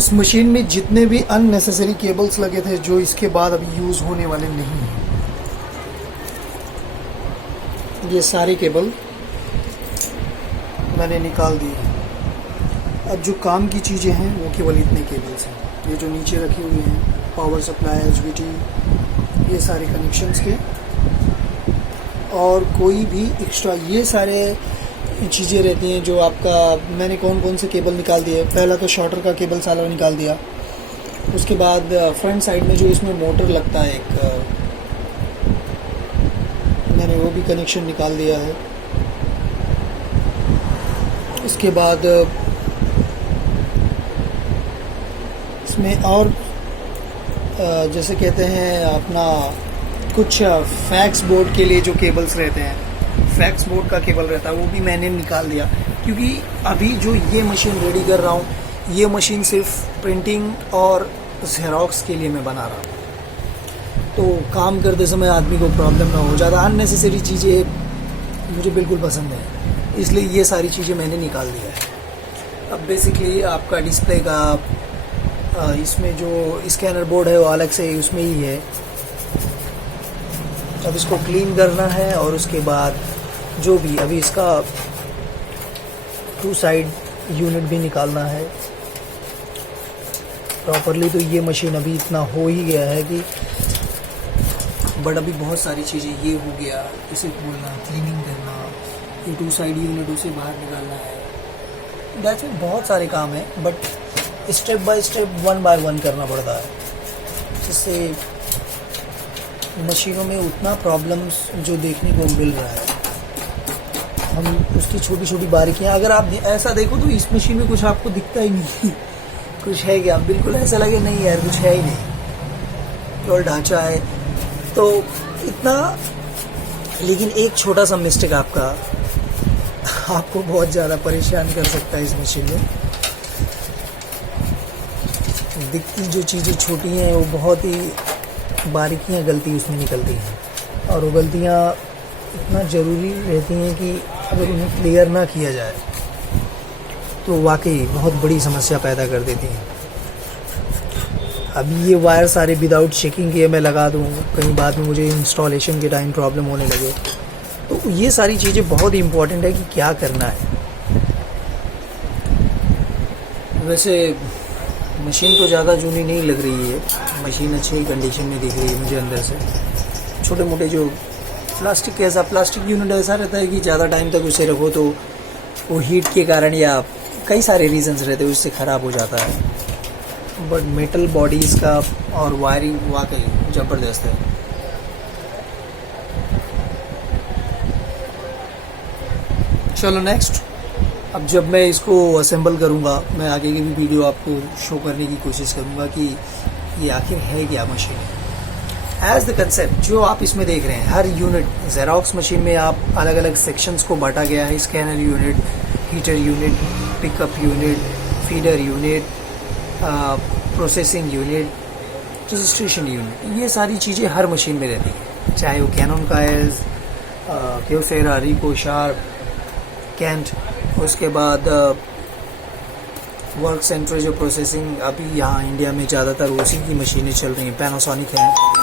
इस मशीन में जितने भी अननेसेसरी केबल्स लगे थे जो इसके बाद अभी यूज़ होने वाले नहीं हैं, ये सारे केबल मैंने निकाल दिए। अब जो काम की चीज़ें हैं वो केवल इतने केबल्स हैं, ये जो नीचे रखी हुई हैं, पावर सप्लाई, HVT, ये सारे कनेक्शंस के, और कोई भी एक्स्ट्रा ये सारे चीज़ें रहती हैं जो आपका, मैंने कौन कौन से केबल निकाल दिए। पहला तो शॉर्टर का केबल सारा निकाल दिया, उसके बाद फ्रंट साइड में जो इसमें मोटर लगता है एक, मैंने वो भी कनेक्शन निकाल दिया है। इसके बाद इसमें और जैसे कहते हैं अपना कुछ फैक्स बोर्ड के लिए जो केबल्स रहते हैं, फैक्स बोर्ड का केबल रहता है, वो भी मैंने निकाल दिया। क्योंकि अभी जो ये मशीन रेडी कर रहा हूँ, ये मशीन सिर्फ प्रिंटिंग और ज़ेरॉक्स के लिए मैं बना रहा हूँ, तो काम करते समय आदमी को प्रॉब्लम ना हो। ज़्यादा अननेसेसरी चीज़ें मुझे बिल्कुल पसंद है, इसलिए ये सारी चीज़ें मैंने निकाल दिया है। अब बेसिकली आपका डिस्प्ले का इसमें जो स्कैनर बोर्ड है वो अलग से उसमें ही है। अब इसको क्लीन करना है और उसके बाद जो भी अभी इसका 2 साइड यूनिट भी निकालना है प्रॉपरली। तो ये मशीन अभी इतना हो ही गया है कि बट अभी बहुत सारी चीज़ें ये हो गया, इसे खोलना, क्लीनिंग करना, ये 2 साइड यूनिट उसे बाहर निकालना है, दैट्स में बहुत सारे काम है। But step by step 1 by 1 करना पड़ता है, जिससे मशीनों में उतना प्रॉब्लम्स जो देखने को मिल रहा है, हम उसकी छोटी छोटी बारीकियां, अगर आप ऐसा देखो तो इस मशीन में कुछ आपको दिखता ही नहीं कुछ है क्या, बिल्कुल ऐसा लगे नहीं यार कुछ है ही नहीं, केवल ढांचा है तो इतना। लेकिन एक छोटा सा मिस्टेक आपको बहुत ज़्यादा परेशान कर सकता है इस मशीन में। दिखती जो चीज़ें छोटी हैं वो बहुत ही बारीकियां गलती उसमें निकलती हैं, और वो गलतियां इतना ज़रूरी रहती हैं कि अगर उन्हें क्लियर ना किया जाए तो वाकई बहुत बड़ी समस्या पैदा कर देती हैं। अभी ये वायर सारे विदाउट चेकिंग किए मैं लगा दूँ, कहीं बाद में मुझे इंस्टॉलेशन के टाइम प्रॉब्लम होने लगे, तो ये सारी चीज़ें बहुत ही इम्पोर्टेंट है कि क्या करना है। वैसे मशीन तो ज़्यादा जूनी नहीं लग रही है, मशीन अच्छी ही कंडीशन में दिख रही है मुझे अंदर से। छोटे मोटे जो प्लास्टिक यूनिट ऐसा रहता है कि ज़्यादा टाइम तक उसे रखो तो वो हीट के कारण या कई सारे रीजंस रहते हैं उससे ख़राब हो जाता है। बट मेटल बॉडी इसका और वायरिंग वाकई ज़बरदस्त है। चलो नेक्स्ट, अब जब मैं इसको असेंबल करूँगा, मैं आगे की भी वीडियो आपको शो करने की कोशिश करूँगा कि ये आखिर है क्या मशीन। एज द कंसेप्ट जो आप इसमें देख रहे हैं, हर यूनिट ज़ेरॉक्स मशीन में आप अलग अलग सेक्शंस को बांटा गया है। Scanner unit, heater unit, pickup unit, feeder unit, processing unit, registration unit, ये सारी चीज़ें हर मशीन में रहती हैं, चाहे वो कैनन का है, क्योसेरा, रिको, शार्प, कैंट। उसके बाद वर्क सेंटर जो प्रोसेसिंग, अभी यहाँ इंडिया में ज़्यादातर उसी की मशीनें चल रही हैं, पैनासोनिक हैं।